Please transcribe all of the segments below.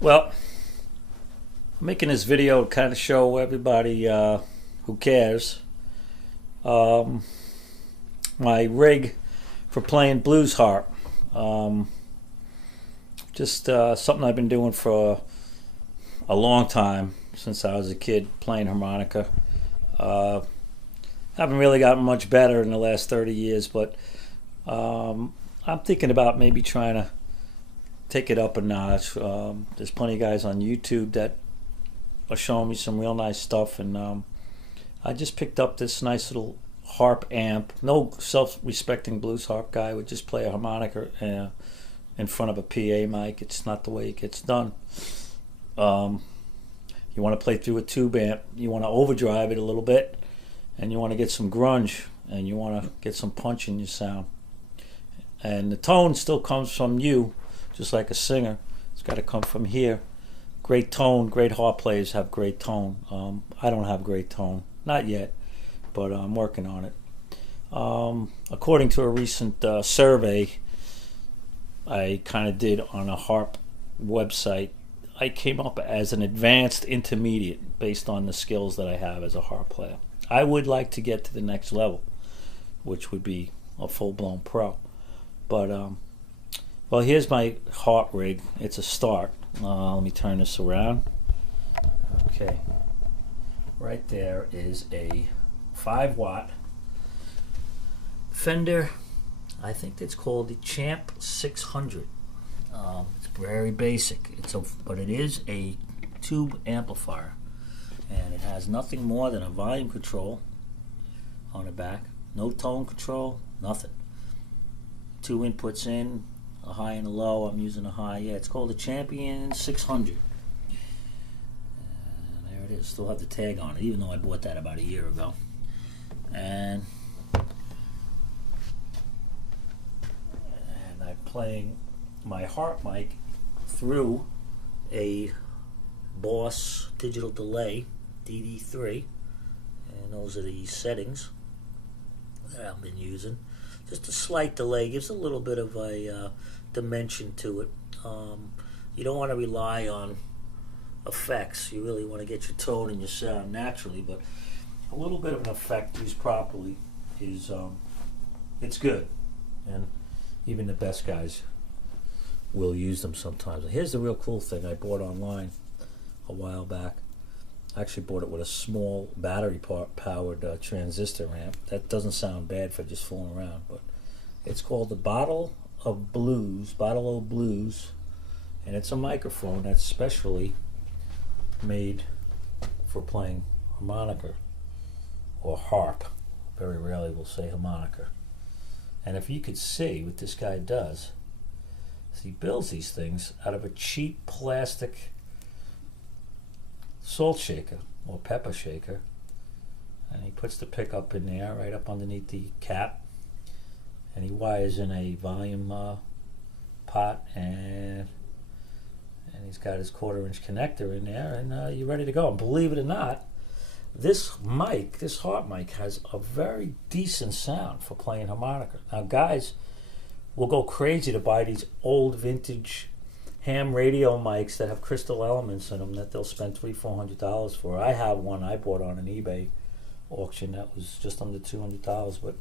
Well, I'm making this video to kind of show everybody who cares um, my rig for playing blues harp. Um, just something I've been doing for a long time since I was a kid playing harmonica. Uh, haven't really gotten much better in the last 30 years, but I'm thinking about maybe trying to take it up a notch. There's plenty of guys on YouTube that are showing me some real nice stuff, and I just picked up this nice little harp amp. No self-respecting blues harp guy would just play a harmonica in front of a PA mic. It's not the way it gets done. You want to play through a tube amp. You want to overdrive it a little bit, and you want to get some grunge, and you want to get some punch in your sound. And the tone still comes from you, just like a singer. It's got to come from here. Great tone. Great harp players have great tone. I don't have great tone, not yet, but I'm working on it. According to a recent survey I kind of did on a harp website, I came up as an advanced intermediate based on the skills that I have as a harp player. I would like to get to the next level, which would be a full-blown pro. But well, here's my harp rig. It's a start. Let me turn this around. Okay, right there is a 5-watt Fender. I think it's called the Champ 600. It's very basic. But it is a tube amplifier, and it has nothing more than a volume control on the back. No tone control, nothing. 2 inputs in, a high and a low. I'm using a high. Yeah, it's called the Champion 600. And there it is. Still have the tag on it, even though I bought that about a year ago. And I'm playing my harp mic through a Boss digital delay DD3, and those are the settings that I've been using. Just a slight delay gives a little bit of a dimension to it. You don't want to rely on effects. You really want to get your tone and your sound naturally, but a little bit of an effect used properly is it's good, and even the best guys will use them sometimes. And here's the real cool thing I bought online a while back. I actually bought it with a small battery powered transistor amp. That doesn't sound bad for just fooling around, but it's called the Bottle O' Blues, and it's a microphone that's specially made for playing harmonica or harp. Very rarely we'll say harmonica. And if you could see what this guy does, he builds these things out of a cheap plastic salt shaker or pepper shaker, and he puts the pickup in there right up underneath the cap, and he wires in a volume pot, and he's got his 1/4-inch connector in there, and you're ready to go. And believe it or not, this harp mic has a very decent sound for playing harmonica. Now guys will go crazy to buy these old vintage ham radio mics that have crystal elements in them that they'll spend $300-400 for. I have one I bought on an eBay auction that was just under $200, but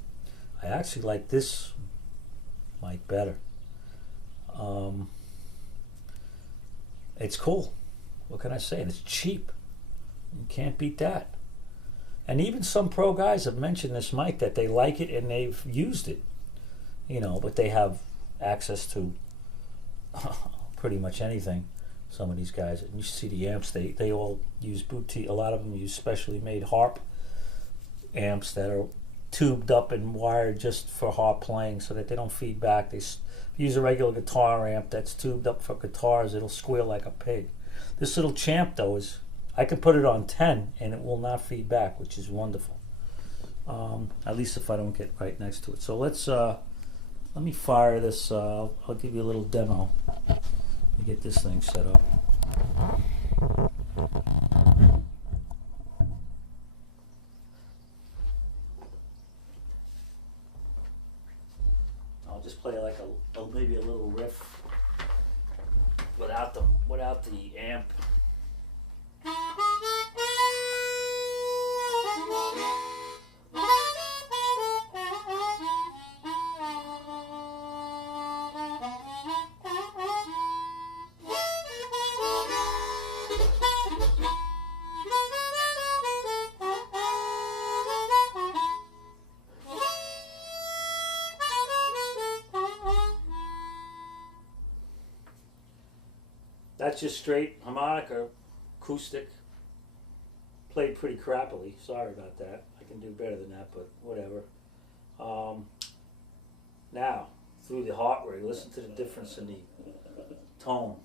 I actually like this mic better. It's cool. What can I say? And it's cheap. You can't beat that. And even some pro guys have mentioned this mic that they like it and they've used it. But they have access to pretty much anything. Some of these guys, and you see the amps, they all use boutique. A lot of them use specially made harp amps that are tubed up and wired just for harp playing, so that they don't feed back. They use a regular guitar amp that's tubed up for guitars. It'll squeal like a pig. This little Champ though I can put it on 10 and it will not feed back, which is wonderful. At least if I don't get right next to it. So let me fire this. I'll give you a little demo. Let me get this thing set up. I'll just play like maybe a little riff without the without the amp. That's just straight harmonica, acoustic. Played pretty crappily. Sorry about that. I can do better than that, but whatever. Now, through the heart rate, listen to the difference in the tone.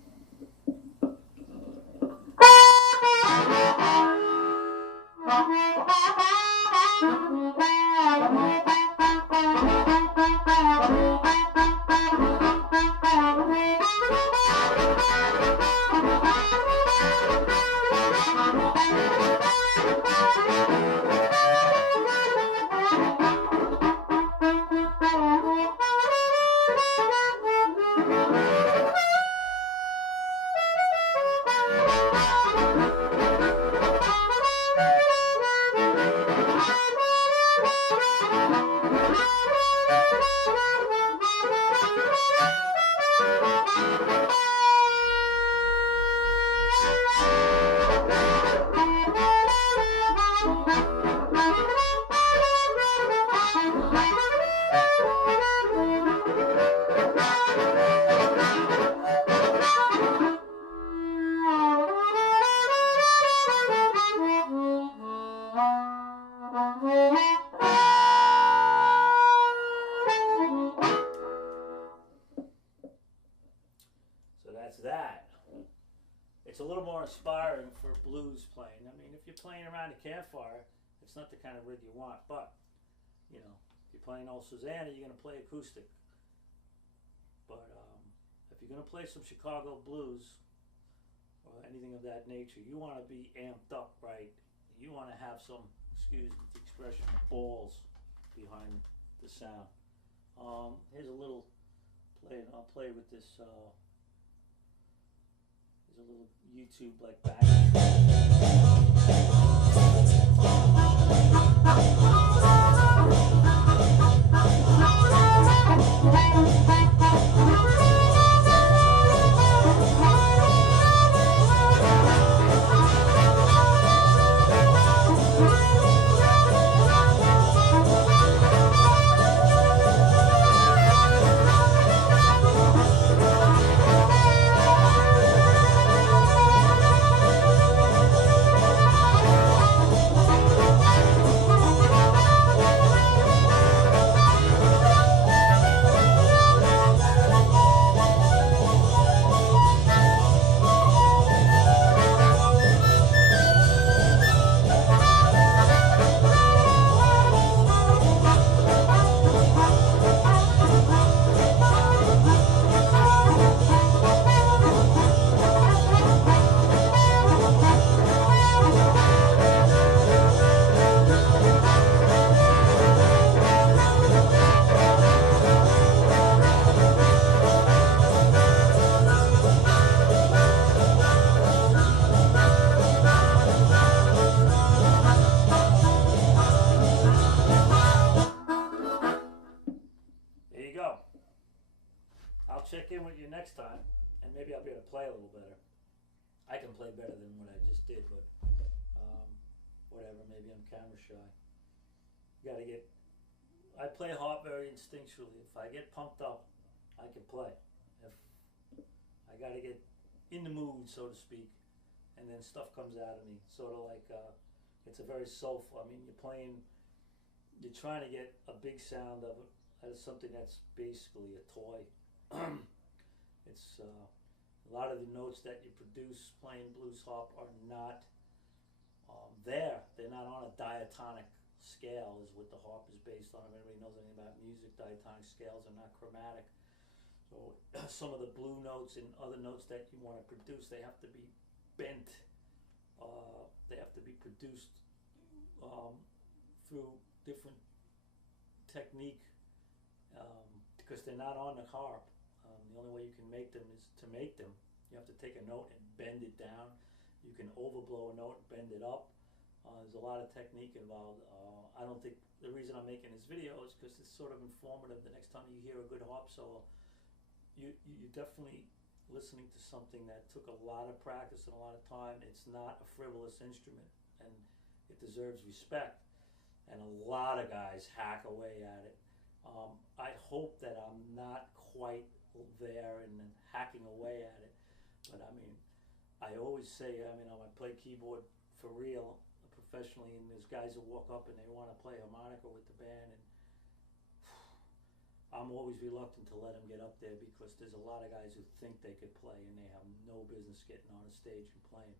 That. It's a little more inspiring for blues playing. I mean, if you're playing around a campfire, it's not the kind of rig you want, but, you know, if you're playing old Susanna, you're going to play acoustic. But if you're going to play some Chicago blues or anything of that nature, you want to be amped up, right? You want to have some, excuse the expression, balls behind the sound. Here's a little play. I'll play with this. There's a little YouTube like back. Check in with you next time, and maybe I'll be able to play a little better. I can play better than what I just did, but whatever, maybe I'm camera shy. Gotta get, I play harp very instinctually. If I get pumped up, I can play. If I gotta get in the mood, so to speak, and then stuff comes out of me. Sort of like, it's a very soulful, I mean, you're trying to get a big sound of it out of something that's basically a toy. It's a lot of the notes that you produce playing blues harp are not there. They're not on a diatonic scale, is what the harp is based on. If anybody knows anything about music, diatonic scales are not chromatic. So some of the blue notes and other notes that you want to produce, they have to be bent. They have to be produced through different technique because they're not on the harp. The only way you can make them is to make them. You have to take a note note and bend it down. You can overblow a note and bend it up. There's a lot of technique involved. I don't think the reason I'm making this video is because it's sort of informative. The next time you hear a good harp solo, you definitely listening to something that took a lot of practice and a lot of time. It's not a frivolous instrument, and it deserves respect. And a lot of guys hack away at it. I hope that I'm not quite there and hacking away at it, but I mean, I always say, I mean, I play keyboard for real, professionally, and there's guys that walk up and they want to play harmonica with the band, and I'm always reluctant to let them get up there because there's a lot of guys who think they could play and they have no business getting on a stage and playing.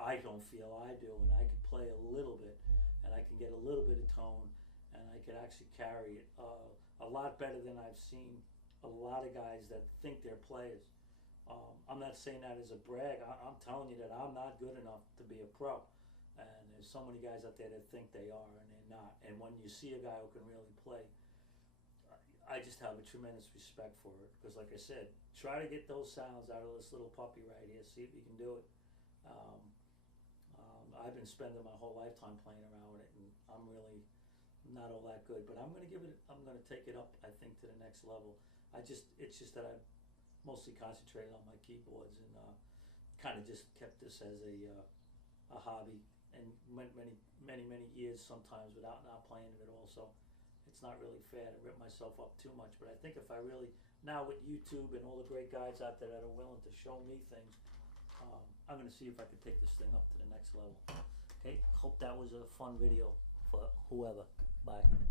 I don't feel I do, and I could play a little bit, and I can get a little bit of tone, and I could actually carry it a lot better than I've seen a lot of guys that think they're players. I'm not saying that as a brag. I'm telling you that I'm not good enough to be a pro. And there's so many guys out there that think they are, and they're not. And when you see a guy who can really play, I just have a tremendous respect for it. Because like I said, try to get those sounds out of this little puppy right here. See if you can do it. I've been spending my whole lifetime playing around with it, and I'm really not all that good. But I'm going to take it up, I think, to the next level. It's just that I've mostly concentrated on my keyboards and kind of just kept this as a hobby, and went many years sometimes without not playing it at all. So it's not really fair to rip myself up too much. But I think if I really, now with YouTube and all the great guys out there that are willing to show me things, I'm going to see if I can take this thing up to the next level. Okay, hope that was a fun video for whoever. Bye.